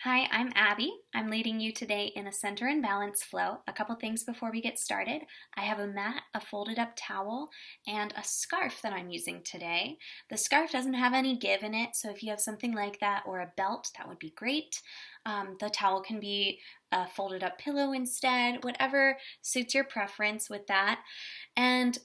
Hi, I'm Abby. I'm leading you today in a center and balance flow. A couple things before we get started. I have a mat, a folded up towel, and a scarf that I'm using today. The scarf doesn't have any give in it, so if you have something like that or a belt, that would be great. The towel can be a folded up pillow instead, whatever suits your preference with that. And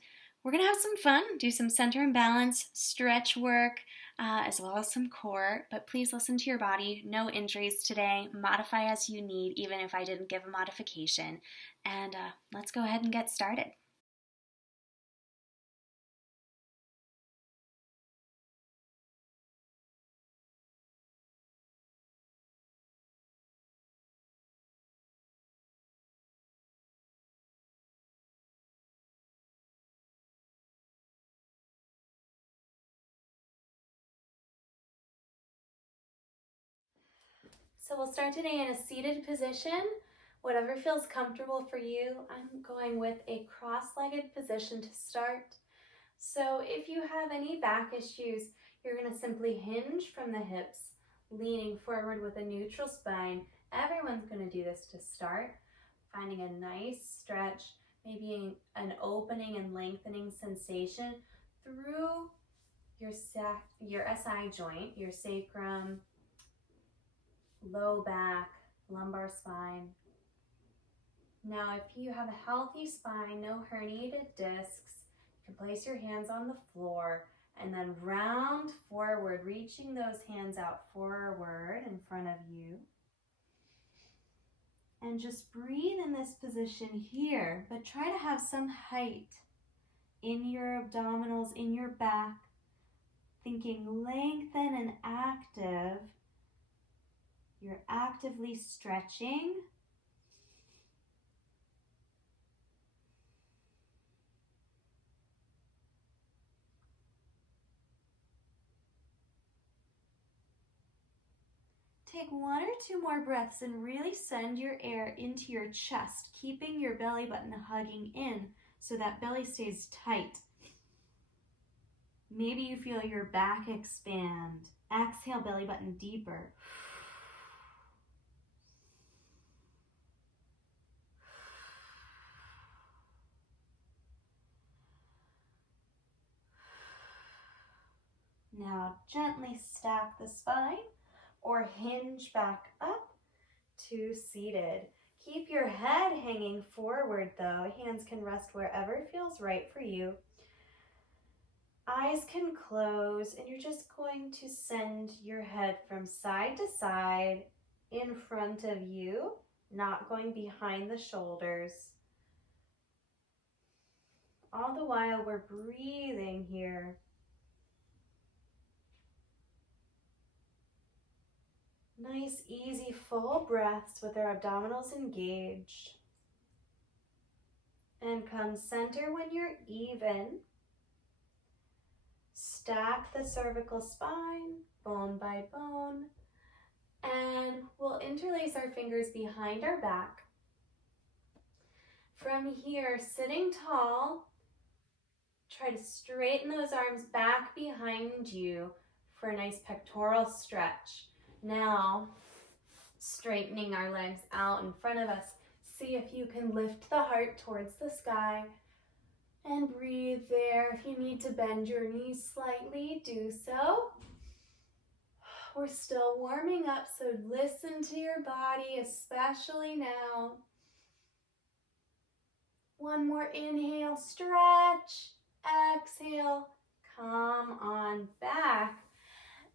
we're going to have some fun, do some center and balance, stretch work, as well as some core. But please listen to your body. No injuries today. Modify as you need, even if I didn't give a modification. And let's go ahead and get started. So we'll start today in a seated position. Whatever feels comfortable for you. I'm going with a cross-legged position to start. So if you have any back issues, you're going to simply hinge from the hips, leaning forward with a neutral spine. Everyone's going to do this to start. Finding a nice stretch, maybe an opening and lengthening sensation through your SI joint, your sacrum, low back, lumbar spine. Now, if you have a healthy spine, no herniated discs, you can place your hands on the floor and then round forward, reaching those hands out forward in front of you. And just breathe in this position here, but try to have some height in your abdominals, in your back, thinking lengthen and active. You're actively stretching. Take one or two more breaths and really send your air into your chest, keeping your belly button hugging in so that belly stays tight. Maybe you feel your back expand. Exhale, belly button deeper. Now gently stack the spine or hinge back up to seated. Keep your head hanging forward though. Hands can rest wherever feels right for you. Eyes can close and you're just going to send your head from side to side in front of you, not going behind the shoulders. All the while we're breathing here. Nice, easy, full breaths with our abdominals engaged. And come center when you're even. Stack the cervical spine, bone by bone. And we'll interlace our fingers behind our back. From here, sitting tall, try to straighten those arms back behind you for a nice pectoral stretch. Now, straightening our legs out in front of us. See if you can lift the heart towards the sky and breathe there. If you need to bend your knees slightly, do so. We're still warming up, so listen to your body, especially now. One more inhale, stretch. Exhale, come on back.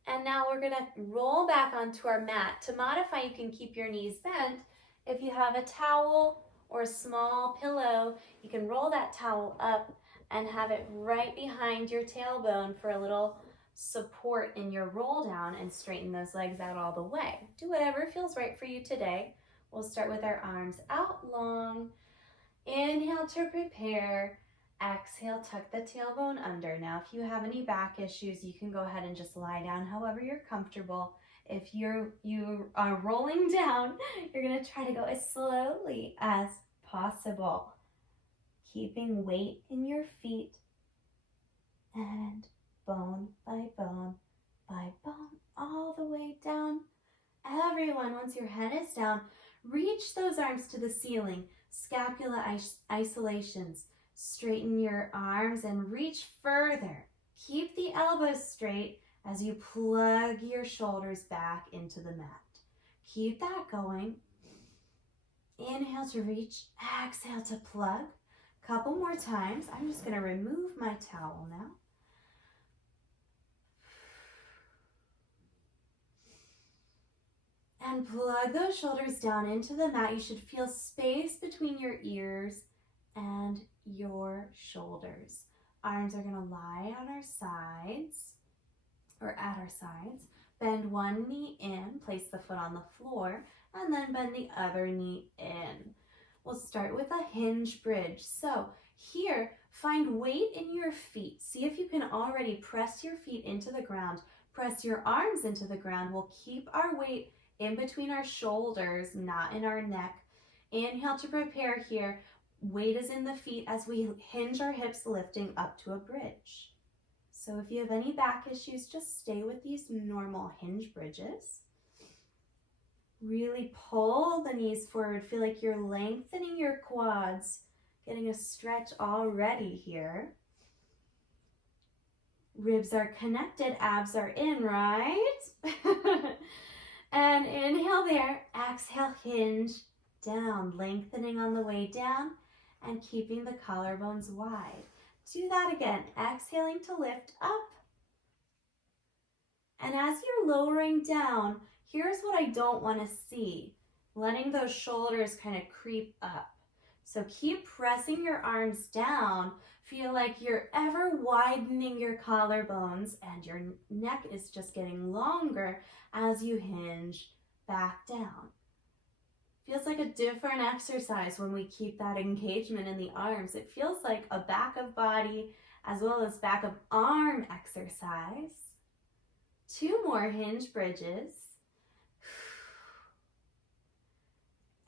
And now we're gonna roll back onto our mat. To modify, you can keep your knees bent. If you have a towel or a small pillow, you can roll that towel up and have it right behind your tailbone for a little support in your roll down and straighten those legs out all the way. Do whatever feels right for you today. We'll start with our arms out long. Inhale to prepare. Exhale, tuck the tailbone under. Now, if you have any back issues, you can go ahead and just lie down however you're comfortable. If you are rolling down, you're gonna try to go as slowly as possible, keeping weight in your feet and bone by bone by bone, all the way down. Everyone one, once your head is down, reach those arms to the ceiling. Scapula isolations. Straighten your arms and reach further. Keep the elbows straight as you plug your shoulders back into the mat. Keep that going. Inhale to reach, exhale to plug. Couple more times. I'm just going to remove my towel now. And plug those shoulders down into the mat. You should feel space between your ears and your shoulders. Arms are going to lie on our sides or at our sides. Bend one knee in, place the foot on the floor, and then bend the other knee in. We'll start with a hinge bridge. So here, find weight in your feet. See if you can already press your feet into the ground. Press your arms into the ground. We'll keep our weight in between our shoulders, not in our neck. Inhale to prepare here. Weight is in the feet as we hinge our hips, lifting up to a bridge. So if you have any back issues, just stay with these normal hinge bridges. Really pull the knees forward. Feel like you're lengthening your quads, getting a stretch already here. Ribs are connected, abs are in, right? And inhale there, exhale, hinge down, lengthening on the way down and keeping the collarbones wide. Do that again, exhaling to lift up. And as you're lowering down, here's what I don't want to see. Letting those shoulders kind of creep up. So keep pressing your arms down. Feel like you're ever widening your collarbones and your neck is just getting longer as you hinge back down. Feels like a different exercise when we keep that engagement in the arms. It feels like a back of body as well as back of arm exercise. 2 more hinge bridges.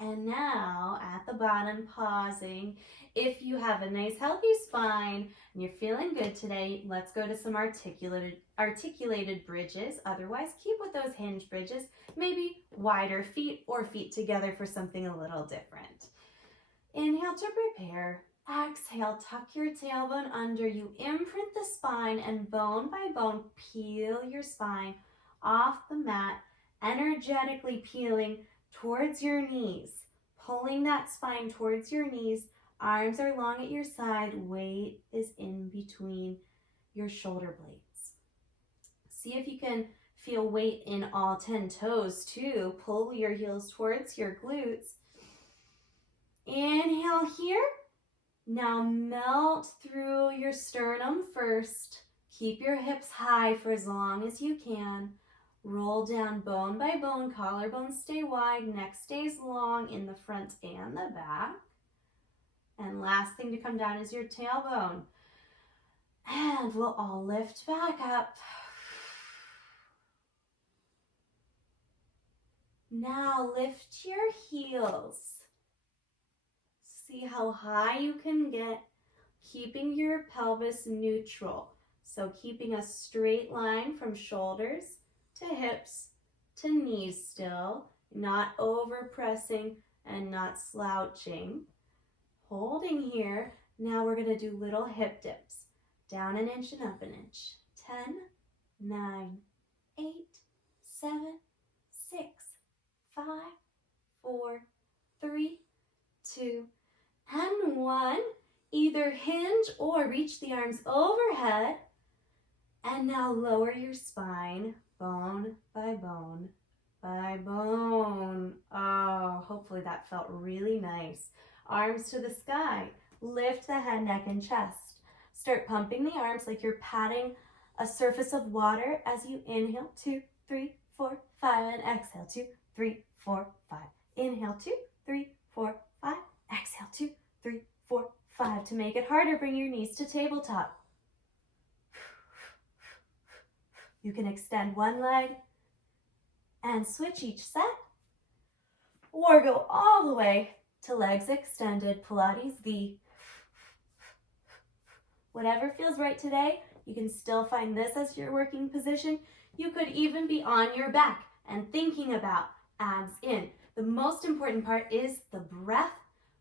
And now at the bottom, pausing. If you have a nice healthy spine and you're feeling good today, let's go to some articulated bridges. Otherwise, keep with those hinge bridges. Maybe wider feet or feet together for something a little different. Inhale to prepare. Exhale, tuck your tailbone under you. Imprint the spine and bone by bone, peel your spine off the mat, energetically peeling towards your knees, pulling that spine towards your knees. Arms are long at your side. Weight is in between your shoulder blades. See if you can feel weight in all 10 toes too. Pull your heels towards your glutes. Inhale here. Now melt through your sternum first. Keep your hips high for as long as you can. Roll down bone by bone, collarbones stay wide, neck stays long in the front and the back. And last thing to come down is your tailbone. And we'll all lift back up. Now lift your heels. See how high you can get, keeping your pelvis neutral. So keeping a straight line from shoulders to hips to knees still, not over pressing and not slouching. Holding here. Now we're going to do little hip dips. Down an inch and up an inch. 10, 9, 8, 7, 6, 5, 4, 3, 2, and 1. Either hinge or reach the arms overhead. And now lower your spine, bone by bone by bone. Oh, hopefully that felt really nice. Arms to the sky. Lift the head, neck, and chest. Start pumping the arms like you're patting a surface of water as you inhale. 2, 3, 4, 5, and exhale. 2, 3, 4, 5. Inhale. 2, 3, 4, 5. Exhale. 2, 3, 4, 5. To make it harder, bring your knees to tabletop. You can extend one leg and switch each set, or go all the way to legs extended, Pilates V. Whatever feels right today, you can still find this as your working position. You could even be on your back and thinking about abs in. The most important part is the breath.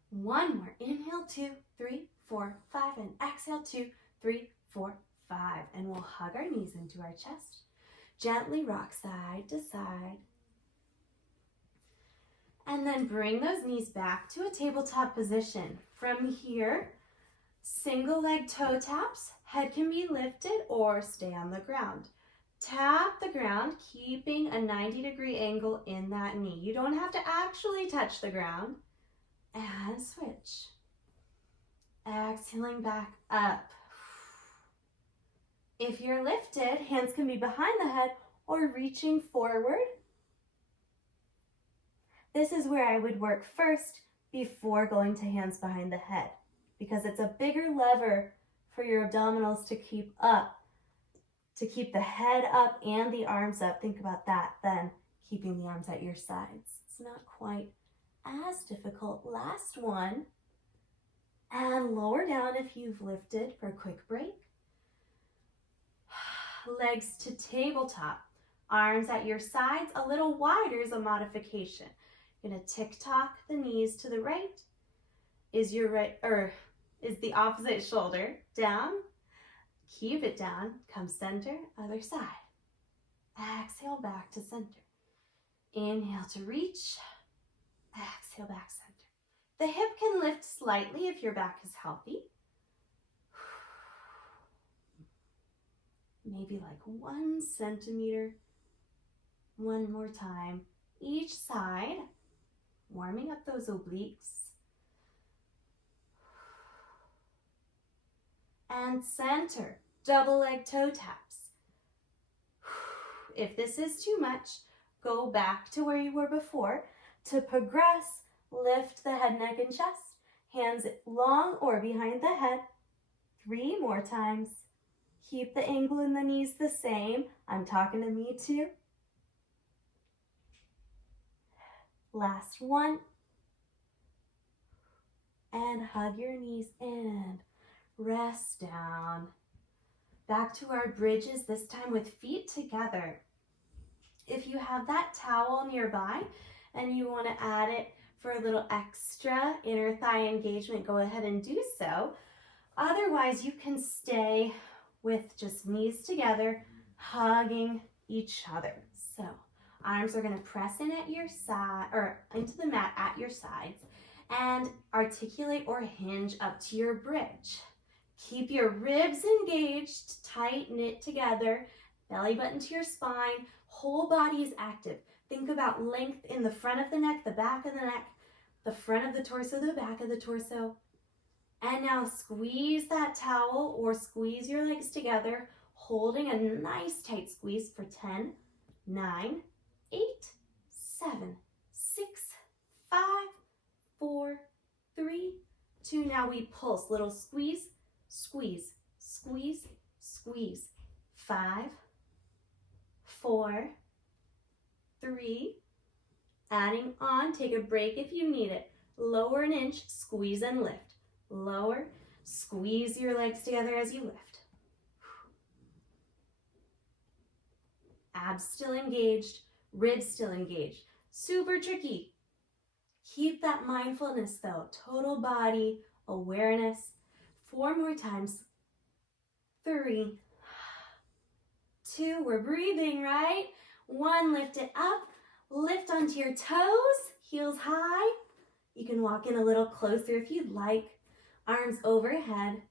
One more. Inhale, 2, 3, 4, 5, and exhale, 2, 3, 4, 5. And we'll hug our knees into our chest. Gently rock side to side. And then bring those knees back to a tabletop position. From here, single leg toe taps. Head can be lifted or stay on the ground. Tap the ground, keeping a 90-degree angle in that knee. You don't have to actually touch the ground. And switch. Exhaling back up. If you're lifted, hands can be behind the head or reaching forward. This is where I would work first before going to hands behind the head, because it's a bigger lever for your abdominals to keep up, to keep the head up and the arms up. Think about that, then keeping the arms at your sides. It's not quite as difficult. Last one. And lower down if you've lifted for a quick break. Legs to tabletop. Arms at your sides, a little wider is a modification. You're gonna tick-tock the knees to the right. Is the opposite shoulder down? Keep it down. Come center, other side. Exhale back to center. Inhale to reach. Exhale back center. The hip can lift slightly if your back is healthy. Maybe like 1 centimeter. One more time. Each side. Warming up those obliques. And center. Double leg toe taps. If this is too much, go back to where you were before. To progress, lift the head, neck, and chest. Hands long or behind the head. 3 more times. Keep the angle in the knees the same. I'm talking to me too. Last one. And hug your knees in. Rest down. Back to our bridges, this time with feet together. If you have that towel nearby and you want to add it for a little extra inner thigh engagement, go ahead and do so. Otherwise, you can stay with just knees together, hugging each other. So arms are going to press in at your side, or into the mat at your sides, and articulate or hinge up to your bridge. Keep your ribs engaged, tight, knit together, belly button to your spine, whole body is active. Think about length in the front of the neck, the back of the neck, the front of the torso, the back of the torso. And now squeeze that towel or squeeze your legs together, holding a nice tight squeeze for 10, 9, 8, 7, 6, 5, 4, 3, 2. Now we pulse. Little squeeze, squeeze, squeeze, squeeze. 5, 4, 3. Adding on. Take a break if you need it. Lower an inch, squeeze and lift. Lower, squeeze your legs together as you lift. Abs still engaged, ribs still engaged. Super tricky. Keep that mindfulness though, total body awareness. 4 more times. 3, 2, we're breathing, right? 1, lift it up, lift onto your toes, heels high. You can walk in a little closer if you'd like. Arms overhead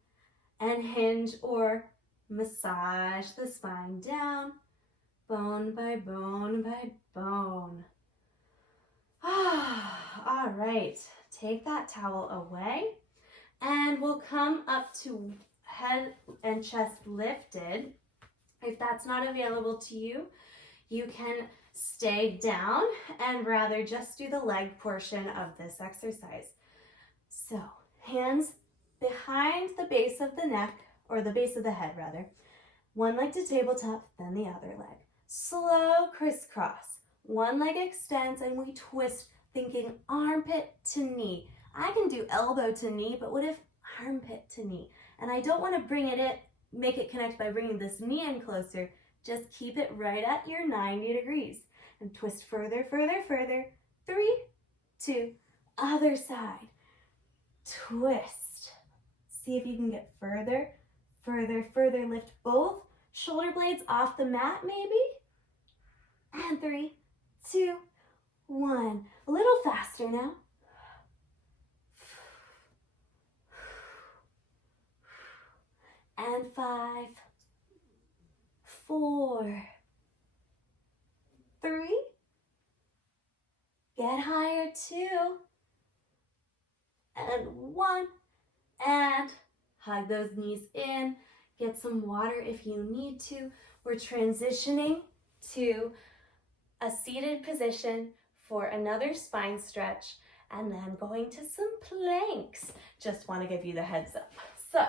and hinge or massage the spine down, bone by bone by bone. All right, take that towel away and we'll come up to head and chest lifted. If that's not available to you, you can stay down and rather just do the leg portion of this exercise. So hands behind the base of the neck, or the base of the head rather. One leg to tabletop, then the other leg. Slow crisscross. One leg extends and we twist, thinking armpit to knee. I can do elbow to knee, but what if armpit to knee? And I don't want to bring it in, make it connect by bringing this knee in closer. Just keep it right at your 90 degrees. and twist further, further, further. 3, 2, other side. Twist. See if you can get further, further, further. Lift both shoulder blades off the mat maybe. And 3, 2, 1. A little faster now. And 5, 4, 3. Get higher, 2. And 1. And hug those knees in. Get some water if you need to. We're transitioning to a seated position for another spine stretch and then going to some planks. Just want to give you the heads up. So,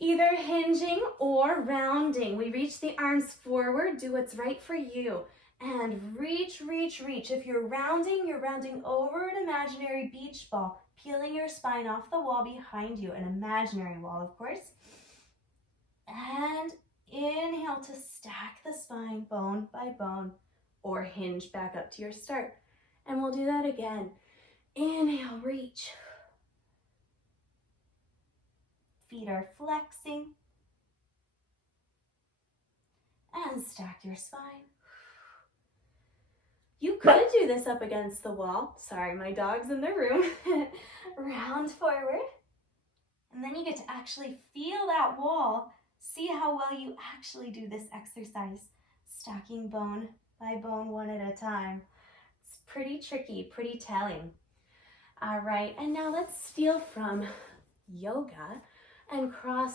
either hinging or rounding. We reach the arms forward. Do what's right for you. And reach, reach, reach. If you're rounding over an imaginary beach ball, peeling your spine off the wall behind you, an imaginary wall, of course. And inhale to stack the spine bone by bone or hinge back up to your start. And we'll do that again. Inhale, reach. Feet are flexing. And stack your spine. You could do this up against the wall. Sorry, my dog's in the room. Round forward. And then you get to actually feel that wall. See how well you actually do this exercise. Stacking bone by bone, one at a time. It's pretty tricky, pretty telling. All right, and now let's steal from yoga and cross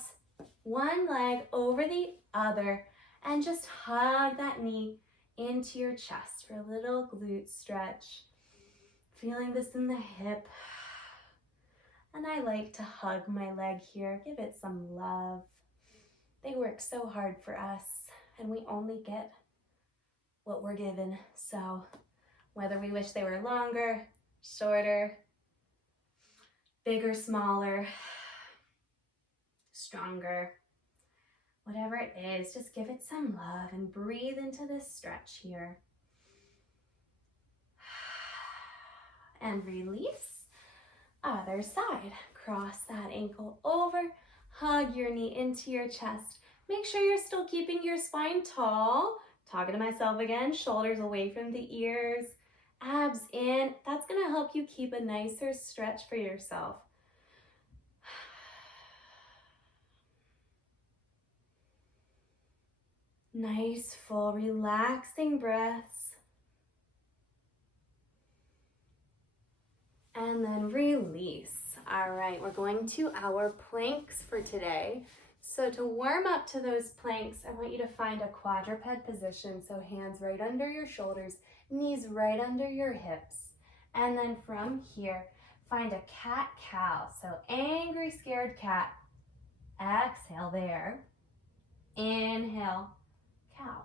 one leg over the other and just hug that knee into your chest for a little glute stretch. Feeling this in the hip. And I like to hug my leg here, give it some love. They work so hard for us and we only get what we're given. So whether we wish they were longer, shorter, bigger, smaller, stronger, whatever it is, just give it some love and breathe into this stretch here. And release. Other side. Cross that ankle over. Hug your knee into your chest. Make sure you're still keeping your spine tall. Talking to myself again. Shoulders away from the ears. Abs in. That's going to help you keep a nicer stretch for yourself. Nice, full, relaxing breaths. And then release. All right, we're going to our planks for today. So to warm up to those planks, I want you to find a quadruped position. So hands right under your shoulders, knees right under your hips. And then from here, find a cat-cow. So angry, scared cat. Exhale there. Inhale, cow.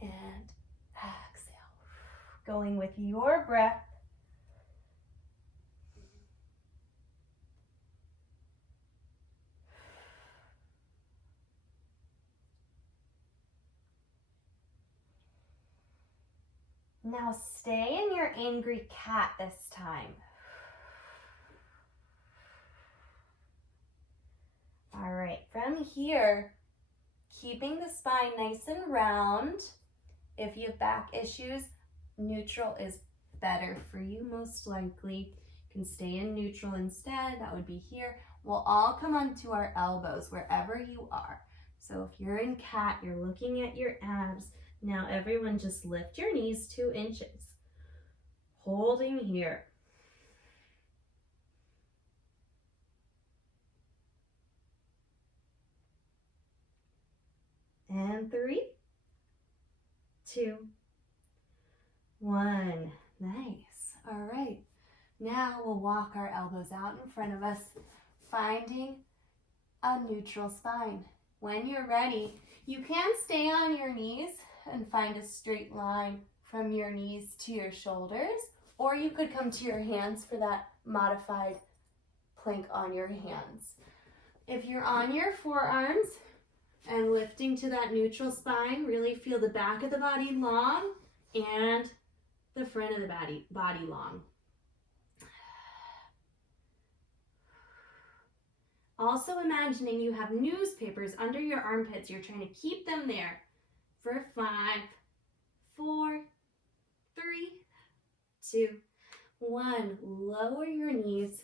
And exhale. Going with your breath. Now stay in your angry cat this time. All right, from here, keeping the spine nice and round. If you have back issues, neutral is better for you, most likely. You can stay in neutral instead. That would be here. We'll all come onto our elbows wherever you are. So if you're in cat, you're looking at your abs. Now everyone just lift your knees 2 inches. Holding here. And 3, 2, 1. Nice. All right. Now we'll walk our elbows out in front of us, finding a neutral spine. When you're ready, you can stay on your knees and find a straight line from your knees to your shoulders, or you could come to your hands for that modified plank on your hands. If you're on your forearms, And lifting to that neutral spine, really feel the back of the body long and the front of the body long. Also imagining you have newspapers under your armpits. You're trying to keep them there for 5, 4, 3, 2, 1. Lower your knees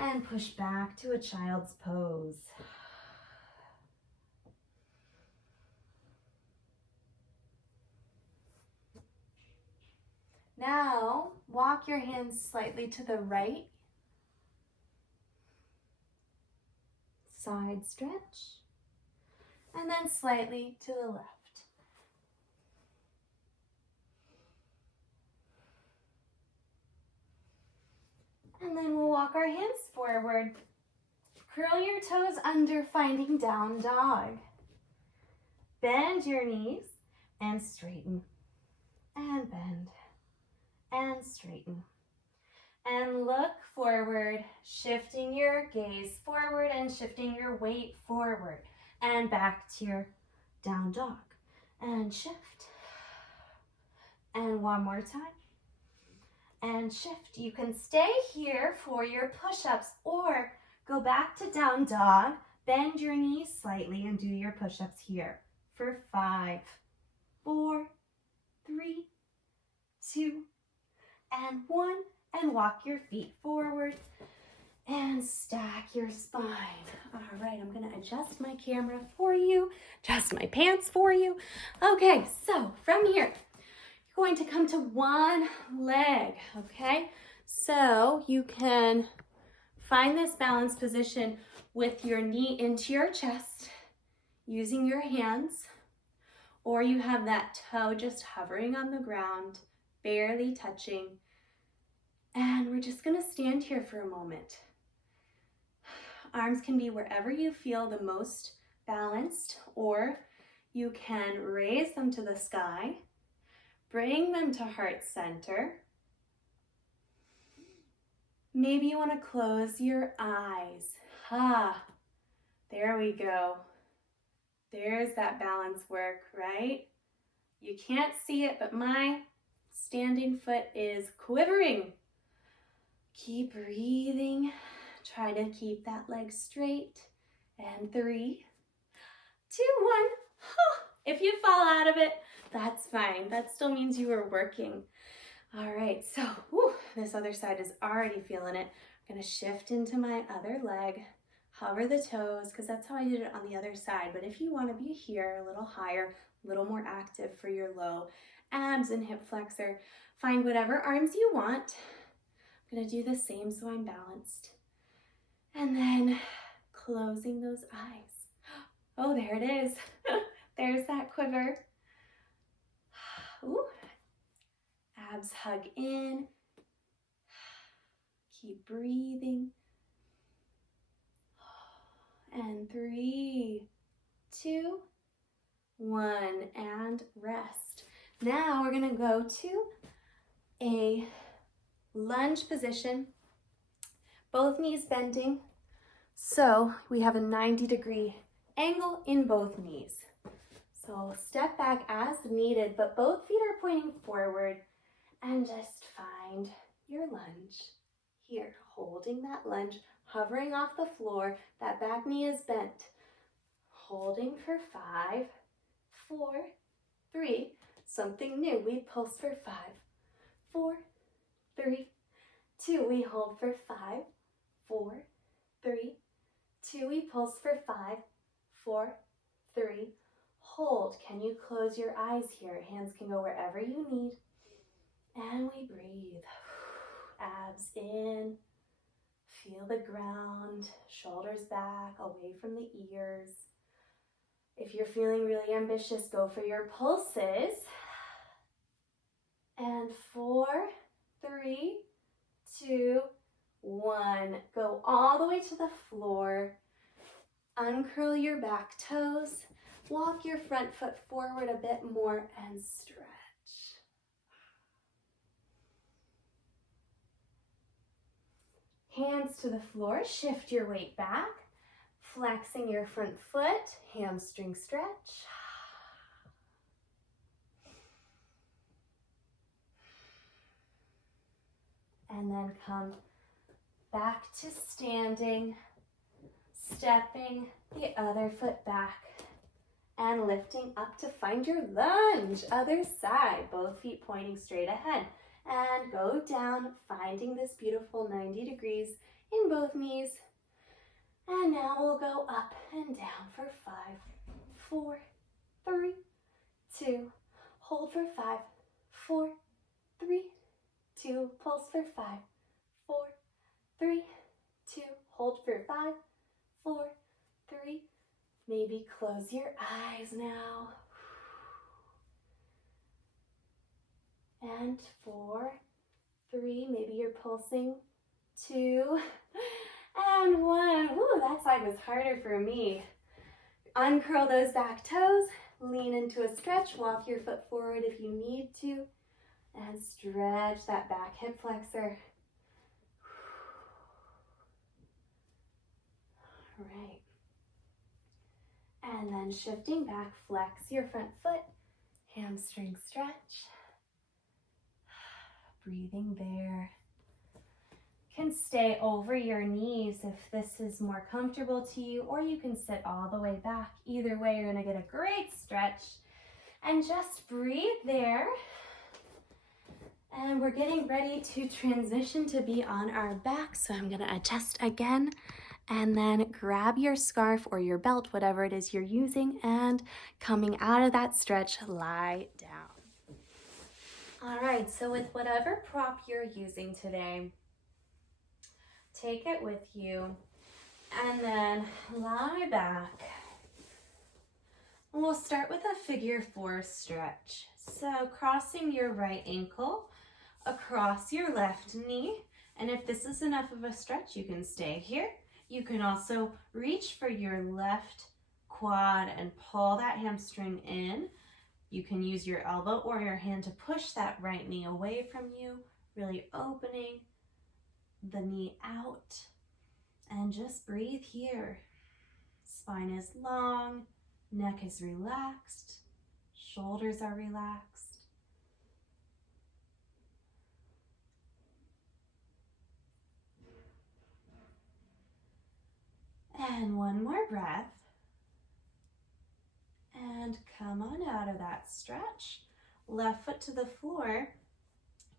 and push back to a child's pose. Now, walk your hands slightly to the right. Side stretch. And then slightly to the left. And then we'll walk our hands forward. Curl your toes under, finding down dog. Bend your knees and straighten. And bend. And straighten. And look forward, shifting your gaze forward and shifting your weight forward. And back to your down dog. And shift. And one more time. And shift. You can stay here for your push-ups or go back to down dog, bend your knees slightly and do your push-ups here for 5, 4, 3, 2, and 1. And walk your feet forward and stack your spine. All right, I'm gonna adjust my camera for you, adjust my pants for you. Okay, so from here, you're going to come to one leg, okay? So you can find this balance position with your knee into your chest, using your hands, or you have that toe just hovering on the ground, barely touching. And we're just gonna stand here for a moment. Arms can be wherever you feel the most balanced, or you can raise them to the sky, bring them to heart center. Maybe you wanna close your eyes. There we go. There's that balance work, right? You can't see it, but my standing foot is quivering. Keep breathing. Try to keep that leg straight. And 3, 2, 1. If you fall out of it, that's fine. That still means you were working. All right, so this other side is already feeling it. I'm gonna shift into my other leg, hover the toes, because that's how I did it on the other side. But if you wanna be here, a little higher, a little more active for your low abs and hip flexor, find whatever arms you want. I'm gonna do the same so I'm balanced. And then closing those eyes. Oh, there it is. There's that quiver. Ooh. Abs hug in. Keep breathing. And 3, 2, 1, and rest. Now we're gonna go to a lunge position, both knees bending. So we have a 90-degree angle in both knees. So step back as needed, but both feet are pointing forward, and just find your lunge here, holding that lunge, hovering off the floor. That back knee is bent. Holding for 5, 4, 3, something new. We pulse for 5, 4, 3, 2. We hold for 5, 4, 3, 2. We pulse for 5, 4, 3. Hold. Can you close your eyes here? Hands can go wherever you need. And we breathe. Abs in. Feel the ground. Shoulders back, away from the ears. If you're feeling really ambitious, go for your pulses. And 4, 3, 2, 1. Go all the way to the floor. Uncurl your back toes. Walk your front foot forward a bit more and stretch. Hands to the floor. Shift your weight back. flexing your front foot, hamstring stretch. And then come back to standing, stepping the other foot back and lifting up to find your lunge. Other side, both feet pointing straight ahead. And go down, finding this beautiful 90 degrees in both knees. And now we'll go up and down for 5, 4, 3, 2. Hold for 5, 4, 3, 2. Pulse for 5, 4, 3, 2. Hold for 5, 4, 3. Maybe close your eyes now. And 4, 3. Maybe you're pulsing. 2 and 1. Woo, that side was harder for me. Uncurl those back toes. Lean into a stretch. Walk your foot forward if you need to. And stretch that back hip flexor. All right. And then shifting back, flex your front foot. Hamstring stretch. Breathing there. Can stay over your knees if this is more comfortable to you, or you can sit all the way back. Either way, you're going to get a great stretch. And just breathe there. And we're getting ready to transition to be on our back. So I'm going to adjust again. And then grab your scarf or your belt, whatever it is you're using, and coming out of that stretch, lie down. All right, so with whatever prop you're using today, take it with you and then lie back. We'll start with a figure 4 stretch. So crossing your right ankle across your left knee. And if this is enough of a stretch, you can stay here. You can also reach for your left quad and pull that hamstring in. You can use your elbow or your hand to push that right knee away from you, really opening the knee out. And just breathe here. Spine is long, neck is relaxed, shoulders are relaxed. And one more breath. And come on out of that stretch. Left foot to the floor.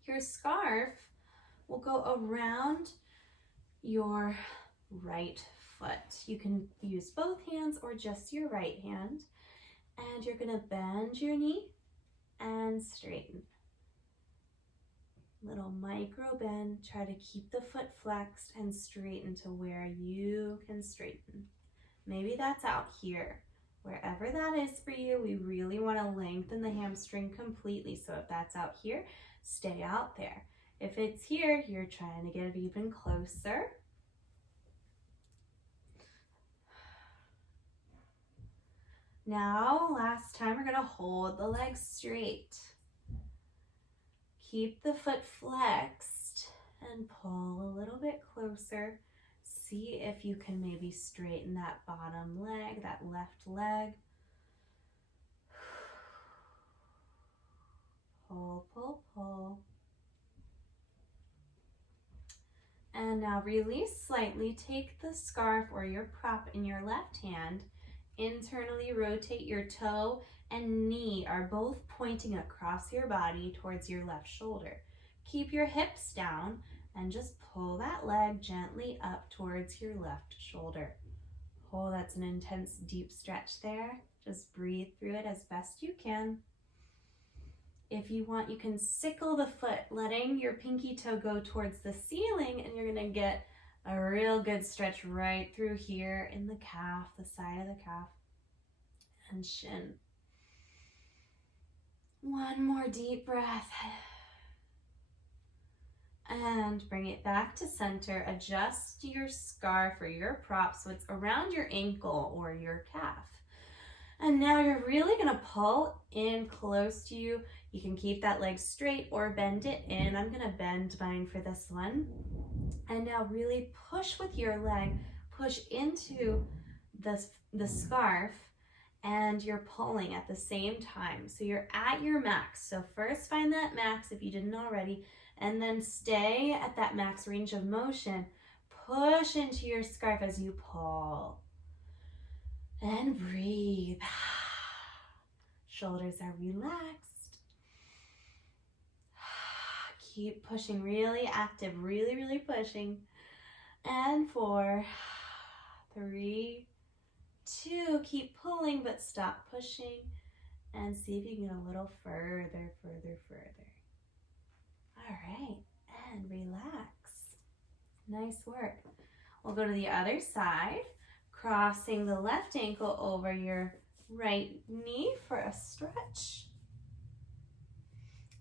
Your scarf will go around your right foot. You can use both hands or just your right hand. And you're going to bend your knee and straighten. Little micro bend. Try to keep the foot flexed and straighten to where you can straighten. Maybe that's out here. Wherever that is for you, we really want to lengthen the hamstring completely. So if that's out here, stay out there. If it's here, you're trying to get it even closer. Now, last time, we're going to hold the legs straight. Keep the foot flexed and pull a little bit closer. See if you can maybe straighten that bottom leg, that left leg. Pull, pull, pull. And now release slightly. Take the scarf or your prop in your left hand. Internally rotate your toe and knee are both pointing across your body towards your left shoulder. Keep your hips down and just pull that leg gently up towards your left shoulder. Oh, that's an intense, deep stretch there. Just breathe through it as best you can. If you want, you can sickle the foot, letting your pinky toe go towards the ceiling, and you're gonna get a real good stretch right through here in the calf, the side of the calf, and shin. One more deep breath. And bring it back to center. Adjust your scarf or your prop so it's around your ankle or your calf. And now you're really gonna pull in close to you. You can keep that leg straight or bend it in. I'm gonna bend mine for this one. And now really push with your leg. Push into the scarf and you're pulling at the same time. So you're at your max. So first find that max if you didn't already, and then stay at that max range of motion. Push into your scarf as you pull. And breathe. Shoulders are relaxed. Keep pushing, really active, really, really pushing. And 4, 3, 2, keep pulling, but stop pushing. And see if you can get a little further, further, further. All right, and relax. Nice work. We'll go to the other side, crossing the left ankle over your right knee for a stretch.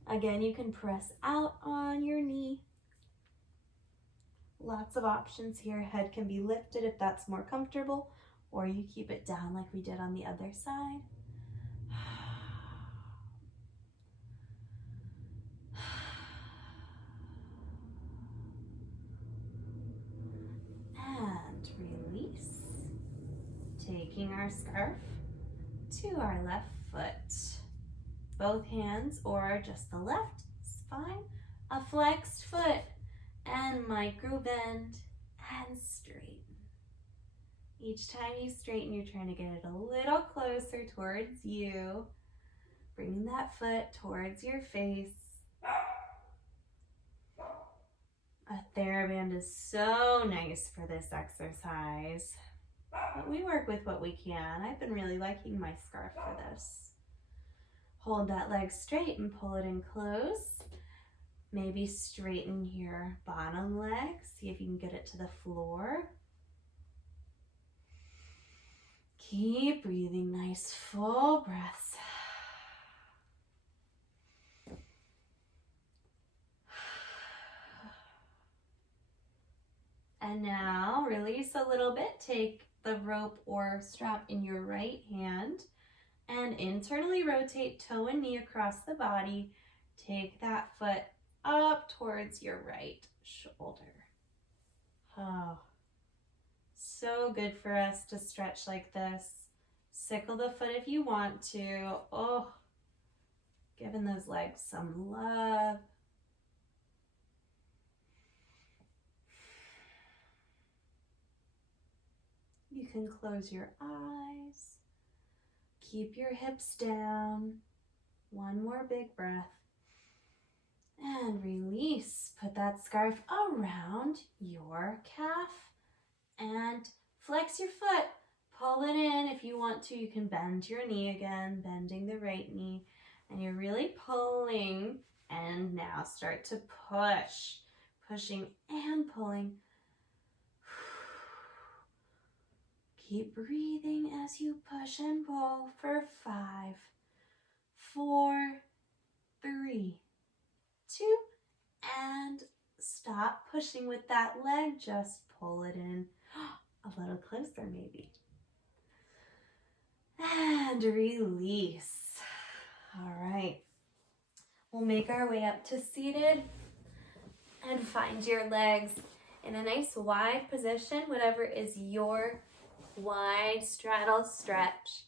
Again, you can press out on your knee. Lots of options here. Head can be lifted if that's more comfortable, or you keep it down like we did on the other side. And release. Taking our scarf to our left foot. Both hands or just the left is fine. A flexed foot and micro bend and straighten. Each time you straighten, you're trying to get it a little closer towards you. Bringing that foot towards your face. A TheraBand is so nice for this exercise. But we work with what we can. I've been really liking my scarf for this. Hold that leg straight and pull it in close. Maybe straighten your bottom leg. See if you can get it to the floor. Keep breathing, nice full breaths. And now release a little bit. Take the rope or strap in your right hand and internally rotate toe and knee across the body. Take that foot up towards your right shoulder. Oh, so good for us to stretch like this. Sickle the foot if you want to. Oh, giving those legs some love. You can close your eyes. Keep your hips down. One more big breath. And release. Put that scarf around your calf and flex your foot. Pull it in. If you want to, you can bend your knee again, bending the right knee. And you're really pulling. And now start to push. Pushing and pulling. Keep breathing as you push and pull for 5, 4, 3, 2, and stop pushing with that leg. Just pull it in a little closer maybe. And release. All right. We'll make our way up to seated and find your legs in a nice wide position, whatever is your wide straddle stretch.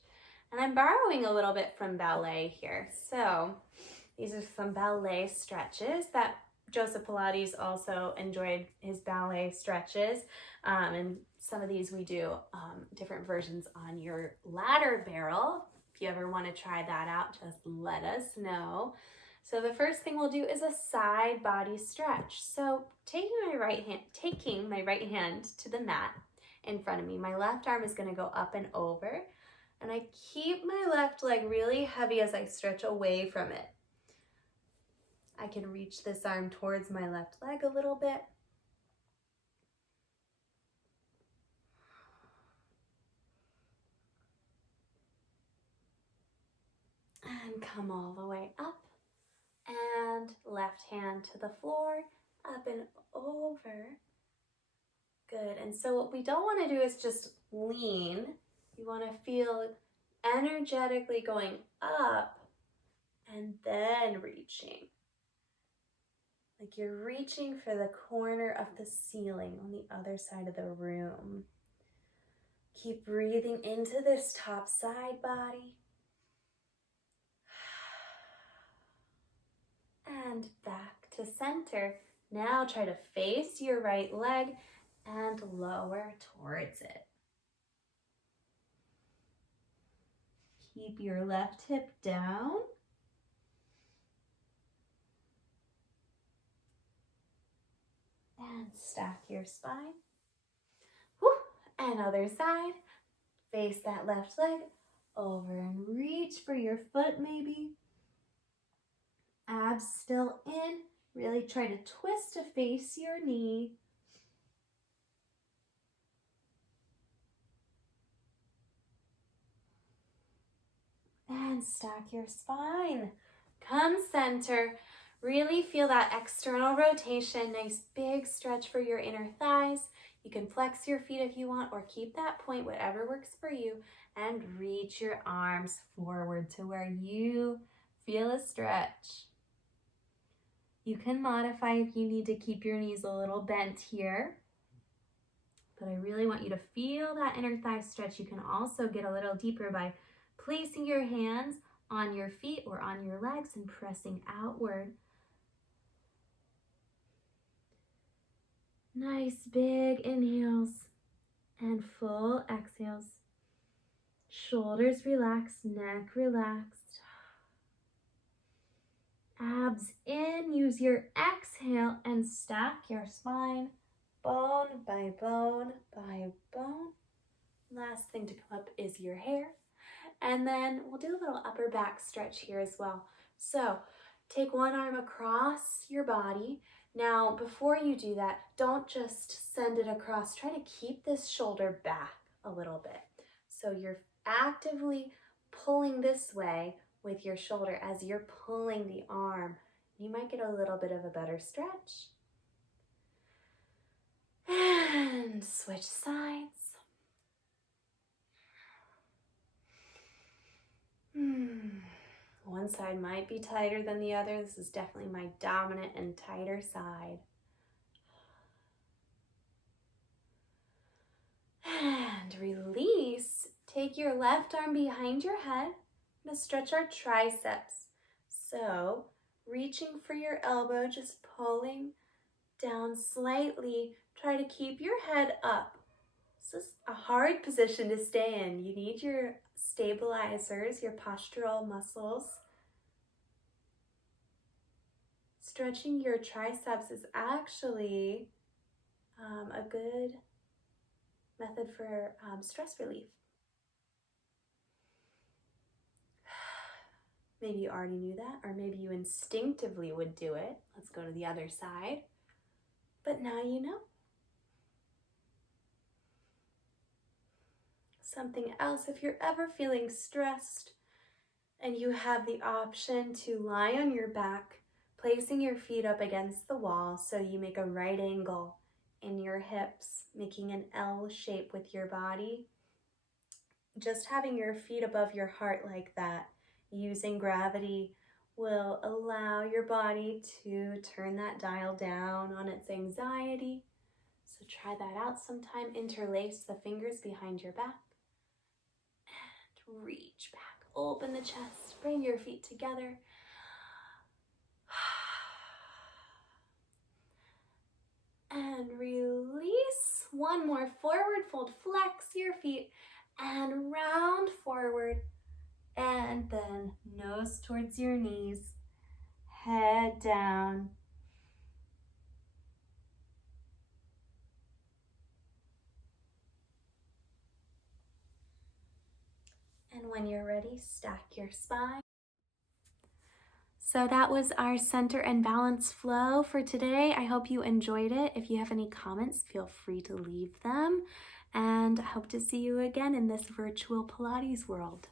And I'm borrowing a little bit from ballet here. So these are some ballet stretches that Joseph Pilates also enjoyed his ballet stretches. And some of these we do different versions on your ladder barrel. If you ever want to try that out, just let us know. So the first thing we'll do is a side body stretch. So taking my right hand to the mat in front of me, my left arm is going to go up and over, and I keep my left leg really heavy as I stretch away from it. I can reach this arm towards my left leg a little bit. And come all the way up, and left hand to the floor, up and over. Good. And so what we don't want to do is just lean. You want to feel energetically going up and then reaching. Like you're reaching for the corner of the ceiling on the other side of the room. Keep breathing into this top side body. And back to center. Now try to face your right leg and lower towards it. Keep your left hip down. And stack your spine. Woo. And other side. Face that left leg over and reach for your foot maybe. Abs still in. Really try to twist to face your knee. And stack your spine. Come center. Really feel that external rotation. Nice big stretch for your inner thighs. You can flex your feet if you want or keep that point, whatever works for you. And reach your arms forward to where you feel a stretch. You can modify if you need to keep your knees a little bent here. But I really want you to feel that inner thigh stretch. You can also get a little deeper by placing your hands on your feet or on your legs and pressing outward. Nice big inhales and full exhales. Shoulders relaxed, neck relaxed. Abs in, use your exhale and stack your spine, bone by bone by bone. Last thing to come up is your hair. And then we'll do a little upper back stretch here as well. So take one arm across your body. Now, before you do that, don't just send it across. Try to keep this shoulder back a little bit. So you're actively pulling this way with your shoulder as you're pulling the arm. You might get a little bit of a better stretch. And switch sides. One side might be tighter than the other. This is definitely my dominant and tighter side. And release. Take your left arm behind your head. I'm going to stretch our triceps. So reaching for your elbow, just pulling down slightly. Try to keep your head up. This is a hard position to stay in. You need your stabilizers, your postural muscles. Stretching your triceps is actually a good method for stress relief. Maybe you already knew that, or maybe you instinctively would do it. Let's go to the other side. But now you know. Something else, if you're ever feeling stressed and you have the option to lie on your back, placing your feet up against the wall so you make a right angle in your hips, making an L shape with your body. Just having your feet above your heart like that, using gravity, will allow your body to turn that dial down on its anxiety. So try that out sometime. Interlace the fingers behind your back. And reach back, open the chest, bring your feet together. And release. One more forward fold, flex your feet and round forward. And then nose towards your knees, head down. And when you're ready, stack your spine. So that was our center and balance flow for today. I hope you enjoyed it. If you have any comments, feel free to leave them. And I hope to see you again in this virtual Pilates world.